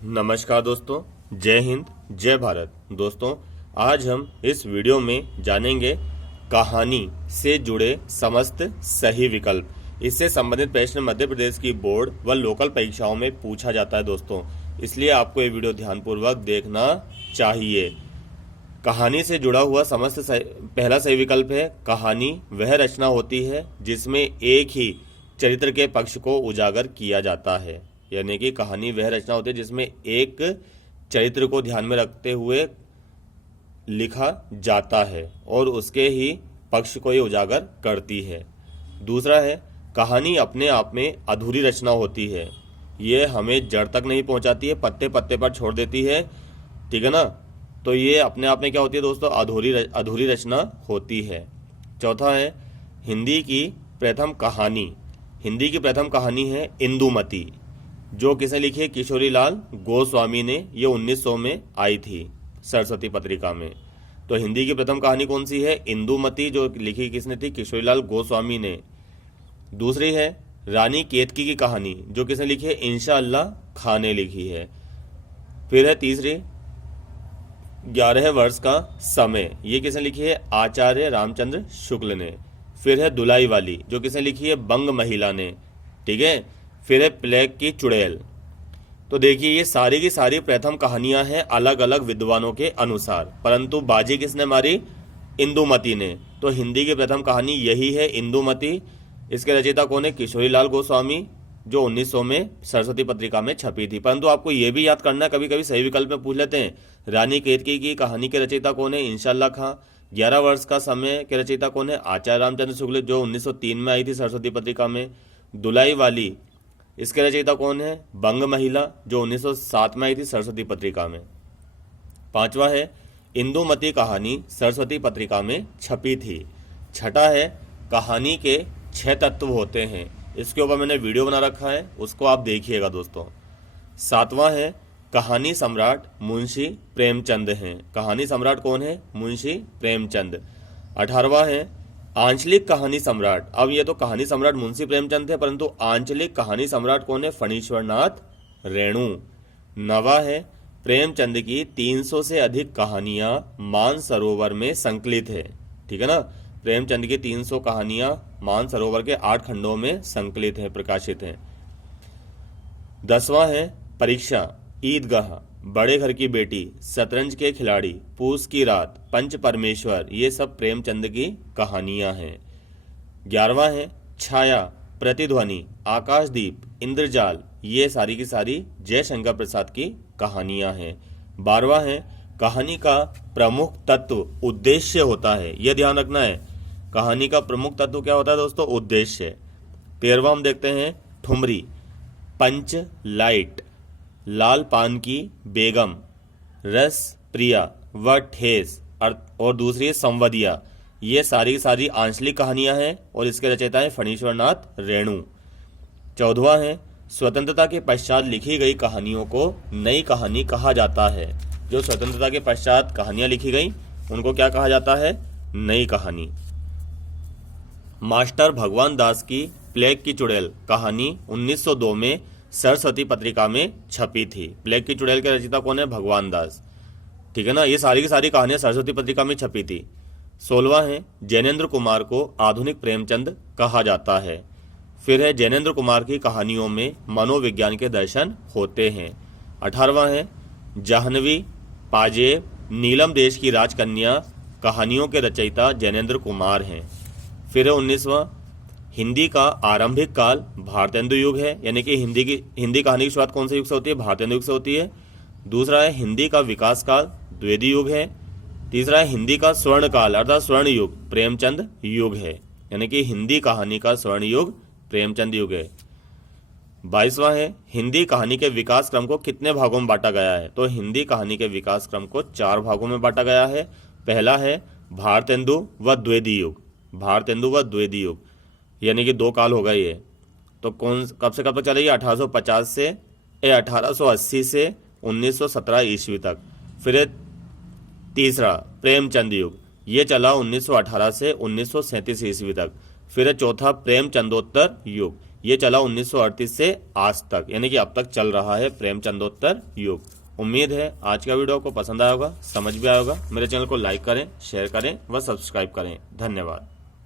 नमस्कार दोस्तों, जय हिंद, जय भारत। दोस्तों, आज हम इस वीडियो में जानेंगे कहानी से जुड़े समस्त सही विकल्प। इससे संबंधित प्रश्न मध्य प्रदेश की बोर्ड व लोकल परीक्षाओं में पूछा जाता है दोस्तों, इसलिए आपको ये वीडियो ध्यानपूर्वक देखना चाहिए। कहानी से जुड़ा हुआ पहला सही विकल्प है, कहानी वह रचना होती है जिसमें एक ही चरित्र के पक्ष को उजागर किया जाता है। यानी कि कहानी वह रचना होती है जिसमें एक चरित्र को ध्यान में रखते हुए लिखा जाता है और उसके ही पक्ष को ये उजागर करती है। दूसरा है, कहानी अपने आप में अधूरी रचना होती है, ये हमें जड़ तक नहीं पहुंचाती है, पत्ते पत्ते पर छोड़ देती है, ठीक है ना। तो ये अपने आप में क्या होती है दोस्तों, अधूरी रचना होती है। चौथा है, हिंदी की प्रथम कहानी है इंदुमती, जो किसने लिखी है, किशोरीलाल गोस्वामी ने। ये 1900 में आई थी सरस्वती पत्रिका में। तो हिंदी की प्रथम कहानी कौन सी है, इंदुमती, जो लिखी किसने थी, किशोरीलाल गोस्वामी ने। दूसरी है रानी केतकी की कहानी, जो किसने लिखी है, इंशाअल्लाह खान ने लिखी है। फिर है तीसरी 11 वर्ष का समय, ये किसने लिखी है, आचार्य रामचंद्र शुक्ल ने। फिर है दुलाई वाली, जो किसने लिखी है, बंग महिला ने, ठीक है। फिर है प्लेग की चुड़ैल। तो देखिए, ये सारी की सारी प्रथम कहानियां हैं अलग अलग विद्वानों के अनुसार, परंतु बाजी किसने मारी, इंदुमती ने। तो हिंदी की प्रथम कहानी यही है, इंदुमती। इसके रचयिता कौन है, किशोरीलाल गोस्वामी, जो 1900 में सरस्वती पत्रिका में छपी थी। परंतु आपको यह भी याद करना है, कभी कभी सही विकल्प में पूछ लेते हैं, रानी केतकी की कहानी के रचयिता कौन है, इंशाअल्लाह खां। 11 वर्ष का समय के रचयिता कौन है, आचार्य रामचंद्र शुक्ल, जो 1903 में आई थी सरस्वती पत्रिका में। दुलाई वाली, इसके रचयिता कौन है, बंग महिला, जो 1907 में आई थी सरस्वती पत्रिका में। पांचवा है, इंदुमती कहानी सरस्वती पत्रिका में छपी थी। छठा है, कहानी के 6 तत्व होते हैं, इसके ऊपर मैंने वीडियो बना रखा है, उसको आप देखिएगा दोस्तों। सातवां है, कहानी सम्राट मुंशी प्रेमचंद हैं। कहानी सम्राट कौन है, मुंशी प्रेमचंद। 18वां है, आंचलिक कहानी सम्राट। अब ये तो कहानी सम्राट मुंशी प्रेमचंद थे, परंतु आंचलिक कहानी सम्राट कौन है, फणीश्वरनाथ रेणु। 9वां है, प्रेमचंद की 300 से अधिक कहानियां मानसरोवर में संकलित है, ठीक है ना। प्रेमचंद की 300 कहानियां मानसरोवर के 8 खंडों में संकलित है, प्रकाशित है। 10वां है, परीक्षा, ईदगाह, बड़े घर की बेटी, शतरंज के खिलाड़ी, पूस की रात, पंच परमेश्वर, ये सब प्रेमचंद की कहानियां हैं। 11वां है, छाया, प्रतिध्वनि, आकाशदीप, इंद्रजाल, ये सारी की सारी जयशंकर प्रसाद की कहानियां हैं। 12वां है, कहानी का प्रमुख तत्व उद्देश्य होता है, यह ध्यान रखना है, कहानी का प्रमुख तत्व क्या होता है दोस्तों, उद्देश्य। 13वां हम देखते हैं, ठुमरी, पंच लाइट, लाल पान की बेगम, रस प्रिया व ठेस, और दूसरी संवदिया, ये सारी सारी आंचलिक कहानियां हैं और इसके रचयिता हैं फणीश्वरनाथ रेणु। 14वां है, स्वतंत्रता के पश्चात लिखी गई कहानियों को नई कहानी कहा जाता है। जो स्वतंत्रता के पश्चात कहानियां लिखी गई उनको क्या कहा जाता है, नई कहानी। मास्टर भगवान दास की प्लेग की चुड़ैल कहानी 1902 में सरस्वती पत्रिका में छपी थी। प्लेग की चुड़ैल के रचयिता कौन है, भगवान दास, ठीक है ना। ये सारी की सारी कहानियां सरस्वती पत्रिका में छपी थी। 16वां है, जैनेन्द्र कुमार को आधुनिक प्रेमचंद कहा जाता है। फिर है, जैनेन्द्र कुमार की कहानियों में मनोविज्ञान के दर्शन होते हैं। 18वां है, जाह्नवी, पाजेब, नीलम देश की राजकन्या कहानियों के रचयिता जैनेन्द्र कुमार हैं। फिर है 19वां, हिंदी का आरंभिक काल भारतेंदु युग है, यानी कि हिंदी कहानी की शुरुआत कौन से युग से होती है, भारतेंदु युग से होती है। दूसरा है, हिंदी का विकास काल द्विवेदी युग है। तीसरा है, हिंदी का स्वर्ण काल अर्थात स्वर्ण युग प्रेमचंद युग है, यानी कि हिंदी कहानी का स्वर्ण युग प्रेमचंद युग है। 22वां है, हिंदी कहानी के विकास क्रम को कितने भागों में बांटा गया है, तो हिंदी कहानी के विकास क्रम को 4 भागों में बांटा गया है। पहला है भारतेंदु व द्विवेदी युग, भारतेंदु व द्विवेदी युग, यानी कि 2 काल हो गए ये। तो कब से कब तक चलेगी, 1850 से 1880 से 1917 ईस्वी तक। फिर तीसरा प्रेमचंद युग, ये चला 1918 से 1937 ईस्वी तक। फिर चौथा प्रेमचंदोत्तर युग, ये चला 1938 से आज तक, यानी कि अब तक चल रहा है प्रेमचंदोत्तर युग। उम्मीद है आज का वीडियो आपको पसंद आया होगा, समझ भी आया होगा। मेरे चैनल को लाइक करें, शेयर करें व सब्सक्राइब करें। धन्यवाद।